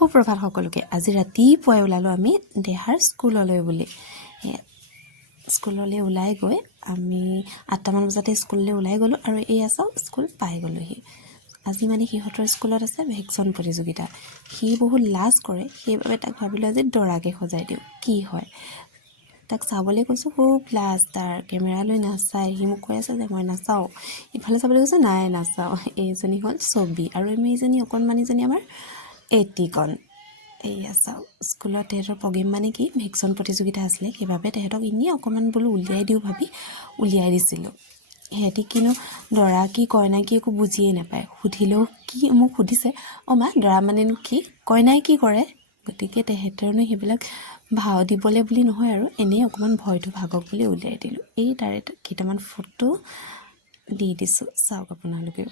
সুপ্ৰভাত সকলোকে। আজি ৰাতিপুৱাই ওলালোঁ আমি দেহাৰ স্কুললৈ বুলি। স্কুললৈ ওলাই গৈ আমি 8টামান বজাতে স্কুললৈ ওলাই গ'লোঁ আৰু এই চাওক স্কুল পাই গ'লোহি। আজি মানে সিহঁতৰ স্কুলত আছে ভেকশ্যন প্ৰতিযোগিতা। সি বহুত লাজ কৰে, সেইবাবে তাক ভাবিলোঁ আজি দৰাকৈ সজাই দিওঁ, কি হয়। তাক চাবলৈ কৈছোঁ, খুব লাজ তাৰ, কেমেৰালৈ নাচায়। সি মোক কৈ আছে যে মই নাচাওঁ। ইফালে চাবলৈ কৈছোঁ, নাই নাচাওঁ। এইজনী হ'ল ছবি আৰু এইজনী অকণমানিজনী আমাৰ এটিকন। এইয়া চাওক, স্কুলত তেহেঁতৰ প্ৰগ্ৰেম মানে কি ভেকশ্যন প্ৰতিযোগিতা আছিলে, সেইবাবে তেহেঁতক এনেই অকণমান বোলো উলিয়াই দিওঁ ভাবি উলিয়াই দিছিলোঁ। সিহঁতি কিনো দৰা কি কইনা কি একো বুজিয়ে নাপায়। সুধিলেও কি মোক সুধিছে, অঁ মা দৰা মানেনো কি, কইনাই কি কৰে। গতিকে তেহেঁতৰনো সেইবিলাক ভাও দিবলৈ বুলি নহয় আৰু এনেই অকণমান ভয়টো ভাগক বুলি উলিয়াই দিলোঁ। এই তাৰে কেইটামান ফটো দি দিছোঁ, চাওক আপোনালোকেও।